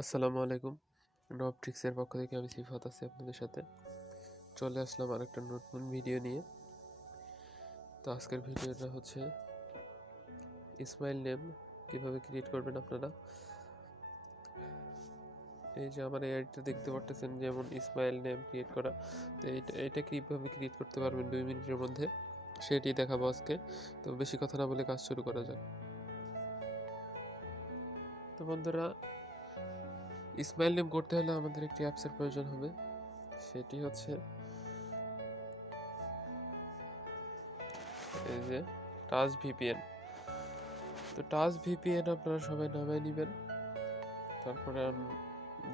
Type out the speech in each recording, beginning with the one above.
আসসালামু আলাইকুম। নব ট্রিক্সের পক্ষ থেকে আমি সিফাত আছি আপনাদের সাথে। চলে আসলাম আরেকটা নতুন ভিডিও নিয়ে। তো আজকের ভিডিওটা হচ্ছে ইসমাইল নেম কীভাবে ক্রিয়েট করবেন আপনারা। এই যে আমার এই আইডিটা দেখতে পারতেছেন, যেমন ইসমাইল নেম ক্রিয়েট করা। তো এইটা কীভাবে ক্রিয়েট করতে পারবেন 2 মিনিটের মধ্যে, সেটি দেখাবো আজকে। তো বেশি কথা না বলে কাজ শুরু করা যাক। তো বন্ধুরা, ইসমাইল নেম করতে হলে আমাদের একটি অ্যাপসের প্রয়োজন হবে। সেটি হচ্ছে এই যে টাচ ভিপিএন। তো টাচ ভিপিএন আপনারা সবাই নামায় নেবেন। তারপরে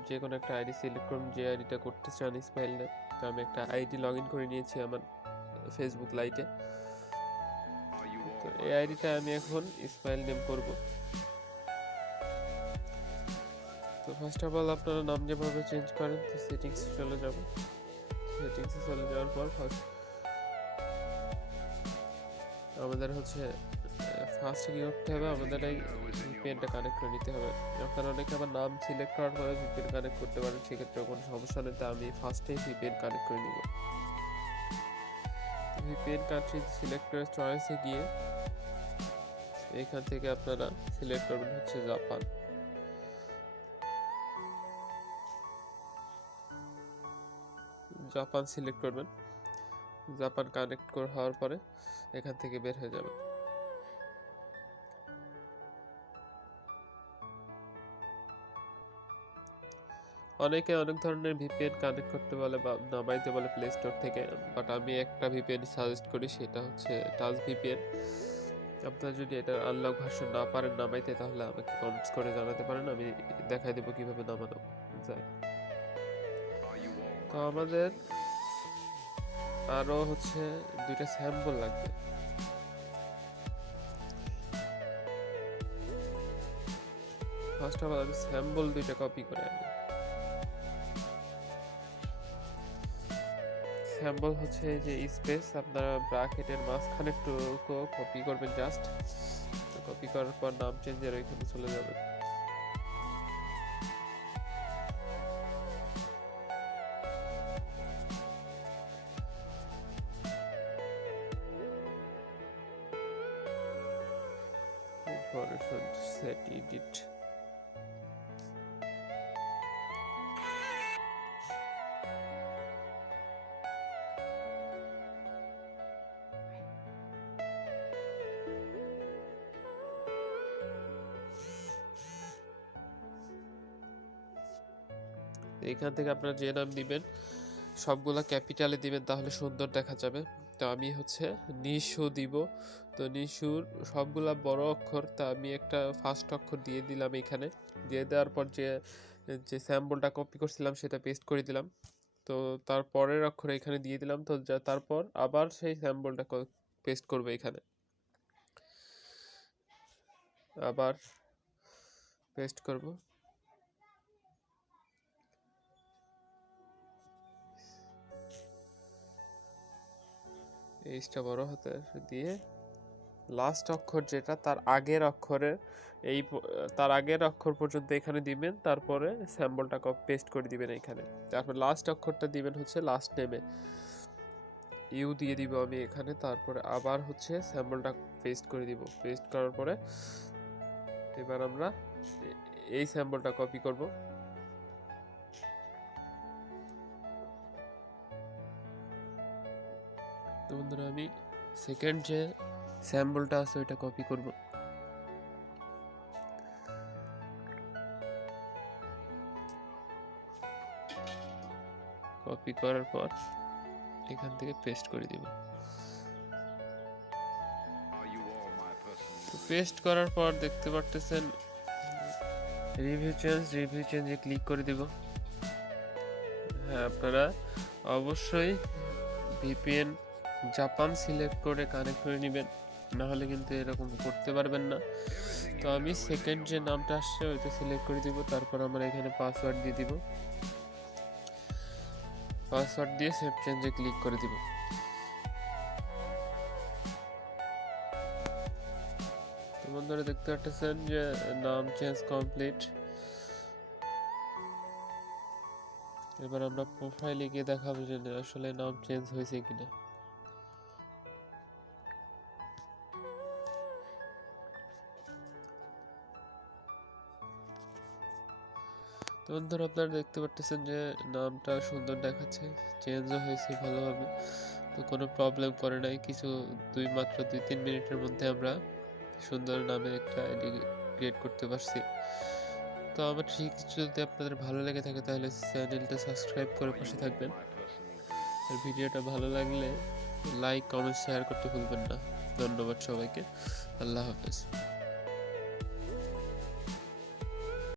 যে কোনো একটা আইডি সিলেক্ট করুন, যে আইডিটা করতে চান ইসমাইল নেম। তো আমি একটা আইডি লগ ইন করে নিয়েছি আমার ফেসবুক লাইটে। তো এই আইডিটা আমি এখন ইসমাইল নেম করব। তো ফার্স্ট অফ অল আপনারা নাম যেভাবে চেঞ্জ করেন, তো সেটিংসে চলে যাব। সেটিংসে চলে যাওয়ার পর আমাদের হচ্ছে ফার্স্ট কি করতে হবে, আমাদের এই ভিপিএনটা কানেক্ট করে নিতে হবে। আপনারা অনেকে আবার নাম সিলেক্ট করার পরে ভিপিএন কানেক্ট করতে পারেন, সেক্ষেত্রে কোনো সমস্যা নেই। তা আমি ফার্স্টেই ভিপিএন কানেক্ট করে নিব। ভিপিএন কান্ট্রি সিলেক্ট করে চয়েসে গিয়ে এইখান থেকে আপনারা সিলেক্ট করবেন হচ্ছে জাপান। জাপান সিলেক্ট করবেন। জাপান কানেক্ট হওয়ার পরে এখান থেকে বের হয়ে যাবেন। অনেকে অনেক ধরনের ভিপিএন কানেক্ট করতে বলে বা নামাইতে বলে প্লে স্টোর থেকে, বাট আমি একটা ভিপিএন সাজেস্ট করি, সেটা হচ্ছে টাচ ভিপিএন। আপনারা যদি এটা আনলক ভার্সন না পারেন নামাইতে, তাহলে আমাকে কমেন্টস করে জানাতে পারেন, আমি দেখাই দেবো কিভাবে নামানো যায়। তো আমাদের আরও হচ্ছে 2টা স্যাম্পল লাগবে। ফার্স্ট অফ অল আমি স্যাম্পল 2টা কপি করে আনি। স্যাম্পল হচ্ছে যে স্পেস, আপনারা ব্র্যাকেটের মাঝখানে একটু কপি করবেন জাস্ট। কপি করার পর নাম চেঞ্জের ওইখানে চলে যাবেন। Set edit. এখান থেকে আপনারা যে নাম দিবেন সবগুলা ক্যাপিটালে দিবেন, তাহলে সুন্দর দেখা যাবে। তো আমি হচ্ছে নিশু দিব। তো নিশুর সবগুলা বড় অক্ষর, তা আমি একটা ফার্স্ট অক্ষর দিয়ে দিলাম এখানে। দিয়ে দেওয়ার পর যে যে স্যাম্পলটা কপি করছিলাম সেটা পেস্ট করে দিলাম। তো তারপরের অক্ষর এখানে দিয়ে দিলাম। তো তারপর আবার সেই স্যাম্পলটা পেস্ট করবে এখানে, আবার পেস্ট করব। এইটা বড় হাতের দিয়ে লাস্ট অক্ষর যেটা তার আগের অক্ষরের তার আগের অক্ষর পর্যন্ত এখানে দিবেন, তারপরে স্যাম্পলটা পেস্ট করে দিবেন এখানে। তারপর লাস্ট অক্ষরটা দিবেন হচ্ছে লাস্ট নেমে, ইউ দিয়ে দিব আমি এখানে। তারপরে আবার হচ্ছে স্যাম্পলটা পেস্ট করে দিব। পেস্ট করার পরে এবার আমরা এই স্যাম্পলটা কপি করব। তো বন্ধুরা, আমি সেকেন্ড যে স্যাম্পলটা আছে ওইটা কপি করব। কপি করার পর এখান থেকে পেস্ট করে দিব। তো পেস্ট করার পর দেখতে পারতেছেন রিভিউ চেঞ্জে ক্লিক করে দিব। হ্যাঁ, আপনারা অবশ্যই ভিপিএন জাপান সিলেক্ট করে কানেক্ট করে নেবেন, নাহলে কিন্তু এরকম করতে পারবেন না। তো আমি সেকেন্ড যে নামটা আসছে ওইটা সিলেক্ট করে দিব। তারপর আমরা এখানে পাসওয়ার্ড দিয়ে দিব। পাসওয়ার্ড দিয়ে সেভ চেঞ্জে ক্লিক করে দিব। তো বন্ধুরা দেখতে পাচ্ছেন যে নাম চেঞ্জ কমপ্লিট। এবার আমরা প্রোফাইলে গিয়ে দেখাবো যে আসলে নাম চেঞ্জ হয়েছে কিনা। তো বন্ধুরা আপনারা দেখতে পাচ্ছেন যে নামটা সুন্দর দেখাচ্ছে, চেঞ্জও হয়েছে ভালোভাবে, তো কোনো প্রবলেম করে নাই। মাত্র 2-3 মিনিটের মধ্যে আমরা সুন্দর নামের একটা আইডি ক্রিয়েট করতে পারছি। তো আমার ট্রিক্স যদি আপনাদের ভালো লেগে থাকে তাহলে চ্যানেলটা সাবস্ক্রাইব করে পাশে থাকবেন। আর ভিডিওটা ভালো লাগলে লাইক, কমেন্ট, শেয়ার করতে ভুলবেন না। ধন্যবাদ সবাইকে। আল্লাহ হাফেজ।